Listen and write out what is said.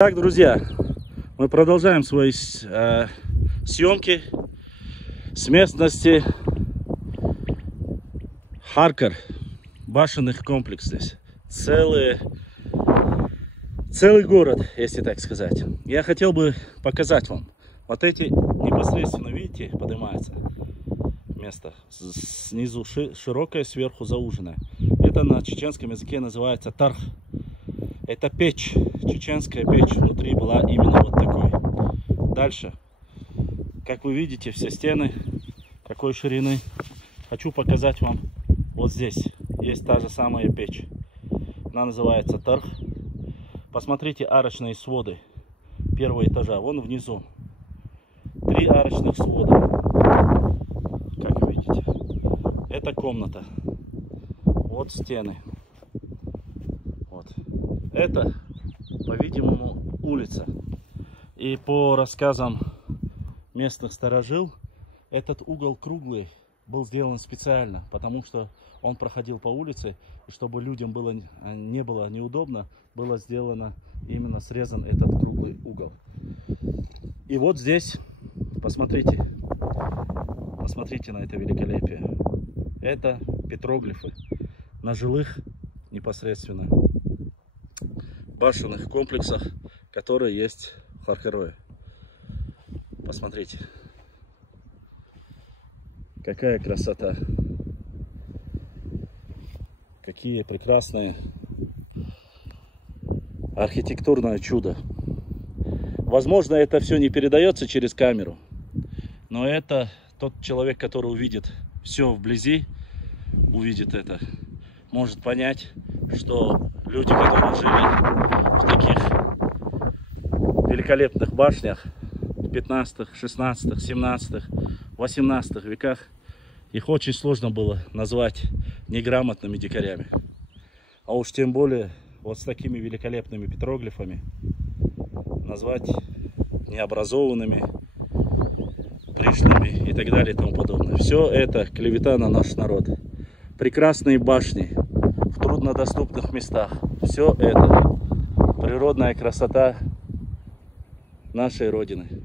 Так, друзья, мы продолжаем свои съемки с местности Харкар, башенных комплекс здесь. Целый город, если так сказать. Я хотел бы показать вам. Вот эти непосредственно, видите, поднимается место. Снизу широкое, сверху зауженное. Это на чеченском языке называется тарх. Это печь, чеченская печь. Внутри была именно вот такой. Дальше. Как вы видите, все стены какой ширины. Хочу показать вам. Вот здесь есть та же самая печь. Она называется тарх. Посмотрите арочные своды первого этажа. Вон внизу. 3 арочных свода. Как вы видите. Это комната. Вот стены. Вот. Это, по-видимому, улица. И по рассказам местных старожил, этот угол круглый был сделан специально, потому что он проходил по улице, и чтобы людям не было неудобно, было сделано именно срезан этот круглый угол. И вот здесь, посмотрите на это великолепие. Это петроглифы на жилых непосредственно башенных комплексах, которые есть в Харкарое. Посмотрите, какая красота, какие прекрасные архитектурное чудо. Возможно, это все не передается через камеру, но это тот человек, который увидит все вблизи, увидит это, может понять, что люди, которые жили в таких великолепных башнях в 15, 16, 17, 18 веках, их очень сложно было назвать неграмотными дикарями. А уж тем более вот с такими великолепными петроглифами назвать необразованными, пришлыми и так далее и тому подобное. Все это клевета на наш народ. Прекрасные башни в труднодоступных местах. Все это природная красота нашей Родины.